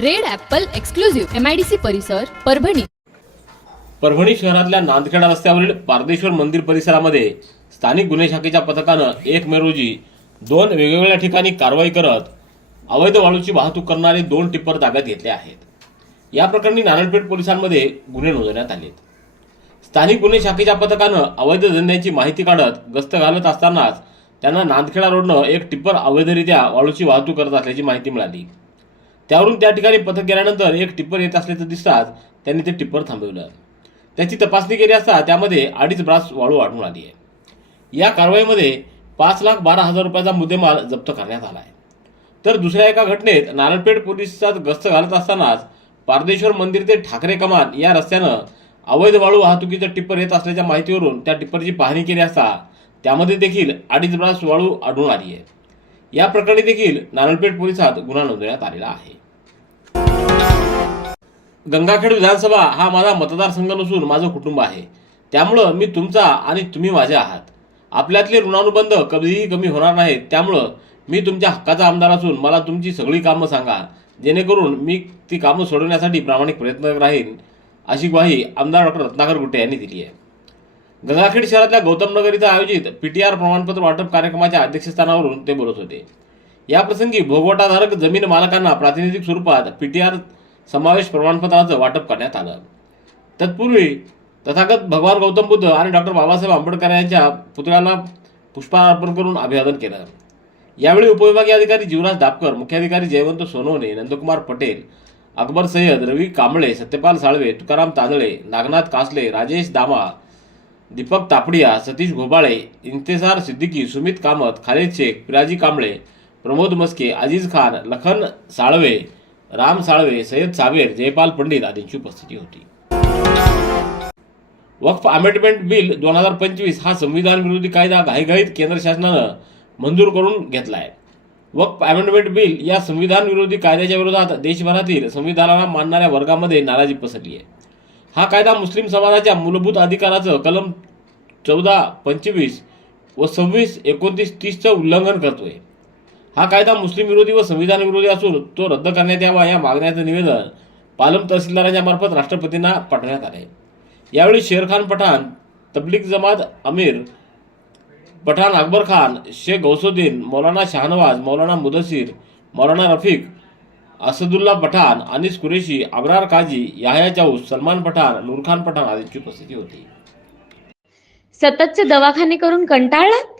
Red apple exclusive MIDC परिसर परभणी. परभणी शहरातल्या नांदखेडा रस्त्यावरील पारदेश्वर मंदिर परिसरामध्ये स्थानिक गुन्हे शाखेच्या पथकानं एक मे रोजी दोन वेगवेगळ्या ठिकाणी कारवाई करत अवैध वाळूची वाहतूक करणारे दोन टिप्पर ताब्यात घेतले आहेत. या प्रकरणी नारायणपेठ पोलिसांमध्ये गुन्हे नोंदवण्यात आलेत. स्थानिक गुन्हे शाखेच्या पथकानं अवैध धंद्याची माहिती काढत गस्त घालत असतानाच त्यांना नांदखेडा रोडनं एक टिप्पर अवैधरित्या वाळूची वाहतूक करत असल्याची माहिती मिळाली. त्यावरून त्या ठिकाणी पथक गेल्यानंतर एक टिप्पर येत असल्याचं दिसताच त्यांनी ते टिप्पर थांबवलं. त्याची तपासणी केली असता त्यामध्ये अडीच ब्रास वाळू आढळून आली आहे. या कारवाईमध्ये पाच लाख बारा हजार रुपयाचा मुद्देमाल जप्त करण्यात आला आहे तर दुसऱ्या एका घटनेत नारायणपेठ पोलिसात गस्त घालत असतानाच पारदेश्वर मंदिर ते ठाकरे कमान या रस्त्यानं अवैध वाळू वाहतुकीचं टिप्पर येत असल्याच्या माहितीवरून त्या टिप्परची पाहणी केली असता त्यामध्ये देखील अडीच ब्रास वाळू आढळून आली आहे. या प्रकरणी देखील नारायणपेठ पोलिसात गुन्हा नोंदवण्यात आलेला आहे. गंगाखेड विधानसभा हा माझा मतदारसंघ नसून माझं कुटुंब आहे. त्यामुळं मी तुमचा आणि तुम्ही माझे आहात. आपल्यातले ऋणानुबंध कधीही कमी होणार नाहीत. त्यामुळं मी तुमच्या हक्काचा आमदार असून मला तुमची सगळी कामं सांगा. जेणेकरून मी ती कामं सोडवण्यासाठी प्रामाणिक प्रयत्न राहीन अशी ग्वाही आमदार डॉक्टर रत्नाकर गुट्टे यांनी दिली आहे. गंगाखेड शहरातल्या गौतम नगर इथं आयोजित आर प्रमाणपत्र वाटप कार्यक्रमाच्या अध्यक्षस्थानावरून ते बोलत होते. याप्रसंगी भोगवटाधारक जमीन मालकांना प्रातिनिधिक स्वरूपात पी टी आर समावेश प्रमाणपत्राचं वाटप करण्यात आलं. तत्पूर्वी तथागत भगवान गौतम बुद्ध आणि डॉक्टर बाबासाहेब आंबेडकर यांच्या पुतळ्याला पुष्पहार अर्पण करून अभिवादन केलं. यावेळी उपविभागीय अधिकारी जीवराज दापकर मुख्याधिकारी जयवंत सोनवणे नंदकुमार पटेल अकबर सय्यद रवी कांबळे सत्यपाल साळवे तुकाराम तांदळे नागनाथ कासले राजेश दामा दीपक तापडिया सतीश घोबाळे इंतेसार सिद्दीकी सुमित कामत खालिद शेख पिराजी कांबळे प्रमोद मस्के अजीज खान लखन साळवे राम साळवे सय्यद सावेर जयपाल पंडित आदींची उपस्थिती होती. वक्फ अमेंडमेंट बिल दोन हजार पंचवीस हा संविधान विरोधी कायदा घाईघाईत केंद्र शासनानं मंजूर करून घेतला आहे वक्फ अमेंडमेंट बिल या संविधान विरोधी कायद्याच्या विरोधात देशभरातील संविधानाला मानणाऱ्या वर्गामध्ये नाराजी पसरली आहे. हा कायदा मुस्लिम समाजाच्या मूलभूत अधिकाराचं कलम चौदा पंचवीस व सव्वीस एकोणतीस तीसचं उल्लंघन करतोय. हा कायदा मुस्लिम विरोधी व संविधान विरोधी असून तो रद्द करण्यात यावा या मागण्याचं निवेदन पालम तहसीलदारांच्या मार्फत राष्ट्रपतींना पाठवण्यात आले. यावेळी शेरखान पठाण तबलीग जमात अमीर पठाण अकबर खान शेख गौसुद्दीन मौलाना शाहनवाज मौलाना मुदसीर मौलाना रफीक असदुल्ला पठाण अनिस कुरेशी अबरार काजी याहया चाऊस सलमान पठाण नूरखान पठाण आदींची उपस्थिती होती. सततचे दवाखाने करून कंटाळलात?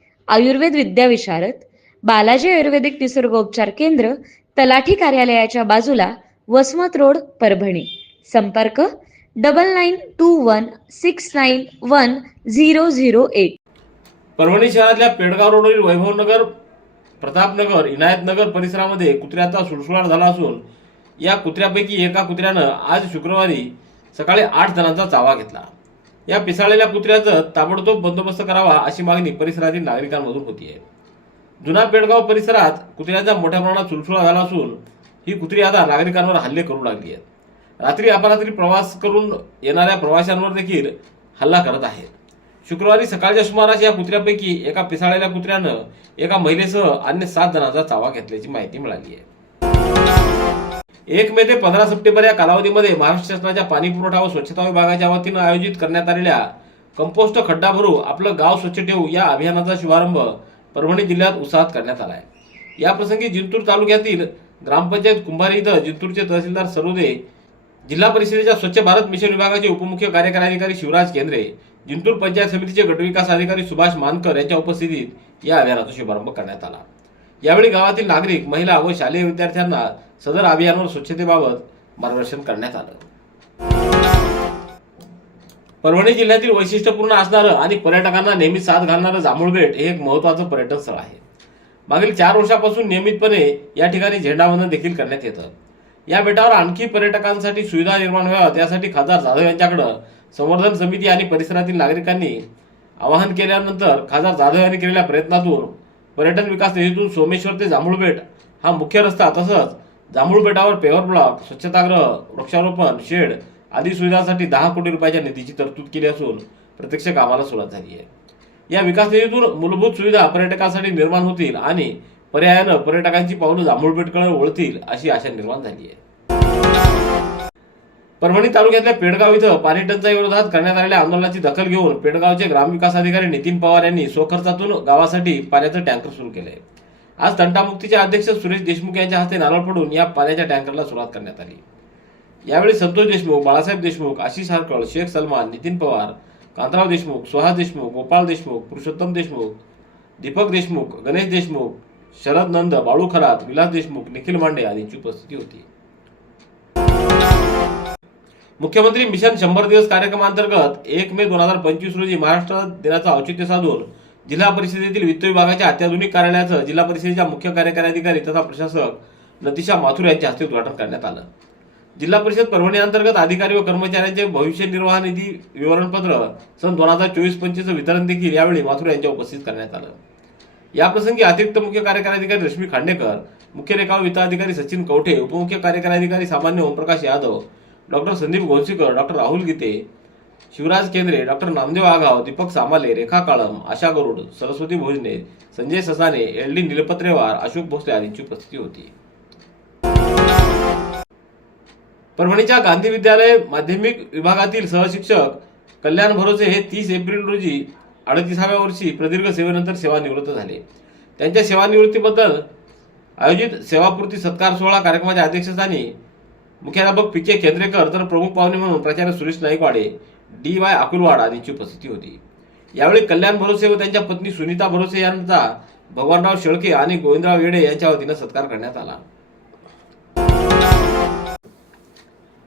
आयुर्वेद विद्याविशारद बालाजी आयुर्वेदिक निसर्गोपचार केंद्र तलाठी कार्यालयाच्या बाजूला वसमत रोड परभणी. संपर्क double nine two one six nine one zero zero eight Parbhani शहरातल्या पेडगाव रोडवरील वैभवनगर प्रतापनगर इनायतनगर परिसरामध्ये कुत्र्याचा सुळसुळाट झाला असून या कुत्र्यापैकी एका कुत्र्यानं आज शुक्रवारी सकाळी आठ जणांचा चावा घेतला. या पिसाळलेल्या कुत्र्याचं ताबडतोब बंदोबस्त करावा अशी मागणी परिसरातील नागरिकांमधून होती आहे जुना पेडगाव परिसरात कुत्र्याचा मोठ्या प्रमाणात सुळसुळा झाला असून ही कुत्री आता नागरिकांवर हल्ले करू लागली आहेत रात्री अपरात्री प्रवास करून येणाऱ्या प्रवाशांवर देखील हल्ला करत आहेत शुक्रवारी सकाळच्या सुमारास या कुत्र्यापैकी एका पिसाळलेल्या कुत्र्यानं एका महिलेसह अन्य सात जणांचा चावा घेतल्याची माहिती मिळाली आहे एक मे ते पंधरा सप्टेंबर या कालावधीमध्ये महाराष्ट्र शासनाच्या पाणी पुरवठा व स्वच्छता विभागाच्या वतीनं आयोजित करण्यात आलेल्या कंपोस्ट खड्डा भरू आपलं गाव स्वच्छ ठेवू या अभियानाचा शुभारंभ परभणी जिल्ह्यात उत्साहात करण्यात आला आहे याप्रसंगी जिंतूर तालुक्यातील ग्रामपंचायत कुंभारी इथं जिंतूरचे तहसीलदार सरोदे जिल्हा परिषदेच्या स्वच्छ भारत मिशन विभागाचे उपमुख्य कार्यकारी अधिकारी शिवराज केंद्रे जिंतूर पंचायत समितीचे गटविकास अधिकारी सुभाष मानकर यांच्या उपस्थितीत या अभियानाचा शुभारंभ करण्यात आला. यावेळी गावातील नागरिक महिला व शालेय विद्यार्थ्यांना सदर अभियानावर स्वच्छतेबाबत मार्गदर्शन करण्यात आलं. परभणी जिल्ह्यातील वैशिष्ट्यपूर्ण असणारं आणि पर्यटकांना नेहमी साथ घालणारं जांभूळबेट हे एक महत्वाचं पर्यटन स्थळ आहे. मागील चार वर्षापासून नियमितपणे या ठिकाणी झेंडावंदन देखील करण्यात येतं. या बेटावर आणखी पर्यटकांसाठी सुविधा निर्माण व्हाव्यात यासाठी खासदार जाधव यांच्याकडं संवर्धन समिती आणि परिसरातील नागरिकांनी आवाहन केल्यानंतर खासदार जाधव यांनी केलेल्या प्रयत्नातून पर्यटन विकास निधीतून सोमेश्वर ते जांभूळबेट. हा मुख्य रस्ता तसंच जांभूळ बेटावर पेवर ब्लॉक स्वच्छतागृह वृक्षारोपण शेड आदी सुविधांसाठी दहा कोटी रुपयाच्या निधीची तरतूद केली असून प्रत्यक्ष कामाला सुरुवात झाली आहे. या विकास निधीतून मूलभूत सुविधा पर्यटकांसाठी निर्माण होतील आणि पर्यायानं पर्यटकांची पावलं जांभूळबेटकडे वळतील अशी आशा निर्माण झाली आहे. परभणी तालुक्यातल्या पेडगाव इथं पाणी टंचाई विरोधात करण्यात आलेल्या आंदोलनाची दखल घेऊन पेडगावचे ग्रामविकास अधिकारी नितीन पवार यांनी स्वखर्चातून गावासाठी पाण्याचं टँकर सुरू केलंय. आज तंटामुक्तीचे अध्यक्ष सुरेश देशमुख यांच्या हस्ते नारळ पडून या पाण्याच्या टँकरला सुरुवात करण्यात आली. यावेळी संतोष देशमुख बाळासाहेब देशमुख आशिष हारकळ शेख सलमान नितीन पवार कांतराव देशमुख सुहास देशमुख गोपाळ देशमुख पुरुषोत्तम देशमुख दीपक देशमुख गणेश देशमुख शरद नंद बाळू खरात विलास देशमुख निखिल मांडे आदींची उपस्थिती होती. मुख्यमंत्री मिशन शंभर दिवस कार्यक्रमांतर्गत एक मे दोन हजार पंचवीस रोजी महाराष्ट्र दिनाचं औचित्य साधून जिल्हा परिषदेतील वित्त विभागाच्या अत्याधुनिक कार्यालयाचं जिल्हा परिषदेच्या मुख्य कार्यकारी अधिकारी तथा प्रशासक लतिशा माथुर यांच्या हस्ते उद्घाटन करण्यात आलं. जिल्हा परिषद परभणी अंतर्गत अधिकारी व कर्मचाऱ्यांचे भविष्य निर्वाह निधी विवरणपत्र सन दोन हजार चोवीस पंचवीसचं वितरण देखील यावेळी माथुर यांच्या उपस्थित करण्यात आलं. याप्रसंगी अतिरिक्त मुख्य कार्यकारी अधिकारी रश्मी खांडेकर मुख्य रेखा वित्त अधिकारी सचिन कवठे उपमुख्य कार्यकारी अधिकारी सामान्य Omprakash Yadav doctor Sandeep Gonsikar doctor Rahul Gite Shivraj Kendre doctor Namdev Agav Deepak Samale Rekha Kalam Asha Garud Saraswati Bhojane Sanjay Sasane L D Nilpatrewar Ashok Bhosale आदींची उपस्थिती होती. परभणीच्या गांधी विद्यालय माध्यमिक विभागातील सहशिक्षक कल्याण भरोसे हे तीस एप्रिल रोजी अडतीसाव्या वर्षी प्रदीर्घ सेवेनंतर सेवानिवृत्त झाले. त्यांच्या सेवानिवृत्तीबद्दल आयोजित सेवापूर्ती सत्कार सोहळा कार्यक्रमाच्या अध्यक्षस्थानी मुख्याध्यापक पी के केंद्रेकर तर प्रमुख पाहुणे म्हणून प्राचार्य सुरेश नाईकवाडे डी वाय अकुलवाड आदींची उपस्थिती होती. यावेळी कल्याण भरोसे व त्यांच्या पत्नी सुनीता भरोसे यांचा भगवानराव शेळके आणि गोविंदराव येडे यांच्या वतीनं सत्कार करण्यात आला.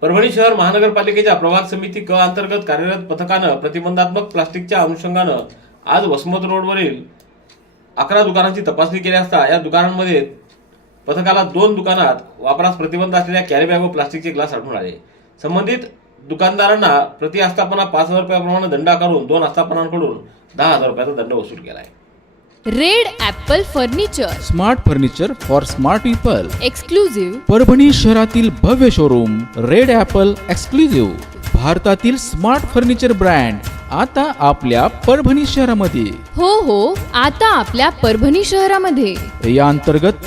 परभणी शहर महानगरपालिकेच्या प्रभाग समिती क अंतर्गत कार्यरत पथकानं प्रतिबंधात्मक प्लास्टिकच्या अनुषंगानं आज वसमत रोडवरील अकरा दुकानांची तपासणी केली असता या दुकानांमध्ये पथकाला दोन दुकानात वापरास प्रतिबंध असलेल्या कॅरीबॅग व प्लास्टिकचे ग्लास आढळून आले. संबंधित दुकानदारांना प्रति आस्थापना पाच हजार रुपयाप्रमाणे दंड आकारून दोन आस्थापनांकडून दहा हजार रुपयाचा दंड वसूल केला आहे Red Apple furniture. Smart furniture for smart people. Exclusive Parbhani शहरातील भव्य शोरूम रेड ॲपल एक्सक्लुझिव्ह. भारतातील स्मार्ट फर्निचर ब्रँड आता आपल्या परभणी शहरामध्ये. हो हो आता आपल्या परभणी शहरामध्ये. या अंतर्गत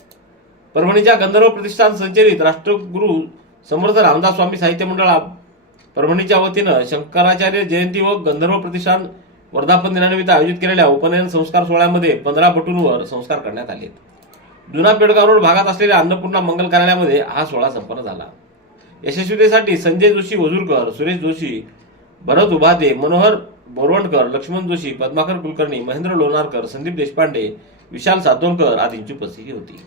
परभणीच्या गंधर्व प्रतिष्ठान संचलित राष्ट्रगुरु समर्थ रामदास स्वामी साहित्य मंडळा परभणीच्या वतीनं शंकराचार्य जयंती व गंधर्व प्रतिष्ठान वर्धापन दिनानिमित्त आयोजित केलेल्या उपनयन संस्कार सोहळ्यामध्ये पंधरा बटूंवर संस्कार करण्यात आले जुना पेडगाव रोड भागात असलेल्या अन्नपूर्णा मंगल कार्यालयामध्ये हा सोहळा संपन्न झाला. यशस्वीतेसाठी संजय जोशी वजूरकर सुरेश जोशी भरत उभादे मनोहर बोरवणकर लक्ष्मण जोशी पद्माकर कुलकर्णी महेंद्र लोणारकर संदीप देशपांडे विशाल सातोरकर आदींची उपस्थिती होती.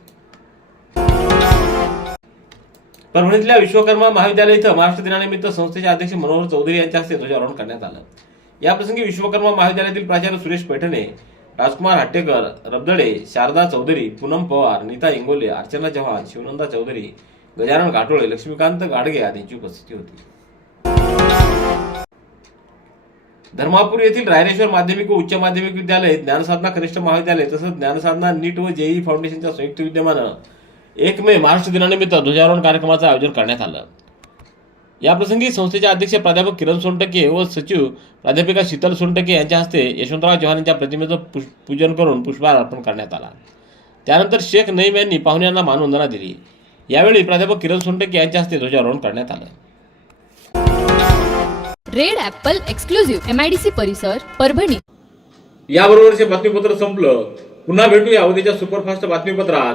परभणीतल्या विश्वकर्मा महाविद्यालय इथं महाराष्ट्र दिनानिमित्त संस्थेचे अध्यक्ष मनोहर चौधरी यांच्या हस्ते ध्वजारोहण करण्यात आलं. याप्रसंगी विश्वकर्मा महाविद्यालयातील प्राचार्य सुरेश पैठणे राजकुमार हट्टेकर रबदडे शारदा चौधरी पूनम पवार नीता इंगोले अर्चना चव्हाण शिवनंदा चौधरी गजानन घाटोळे लक्ष्मीकांत गाडगे आदींची उपस्थिती होती. धर्मापूर येथील रायरेश्वर माध्यमिक व उच्च माध्यमिक विद्यालय ज्ञानसाधना कनिष्ठ महाविद्यालय तसंच ज्ञानसाधना नीट व जेई फाउंडेशनच्या संयुक्त विद्यमानं एक मे महाराष्ट्र दिनानिमित्त ध्वजारोहण कार्यक्रमाचं आयोजन करण्यात आलं. याप्रसंगी संस्थेचे अध्यक्ष प्राध्यापक किरण सोनटके व सचिव प्राध्यापिका शीतल सोनटके यांच्या हस्ते यशवंतराव चव्हाण यांच्या प्रतिमेचं पुष पूजन करून पुष्पहार अर्पण करण्यात आला. त्यानंतर शेख नईम यांनी पाहुण्यांना मानवंदना दिली. यावेळी प्राध्यापक किरण सोनटके यांच्या हस्ते ध्वजारोहण करण्यात आलं. Red Apple exclusive M I D C परिसर परभणी. याबरोबरचे बातमीपत्र संपलं. पुन्हा भेटूया उद्याच्या सुपरफास्ट बातमीपत्रात.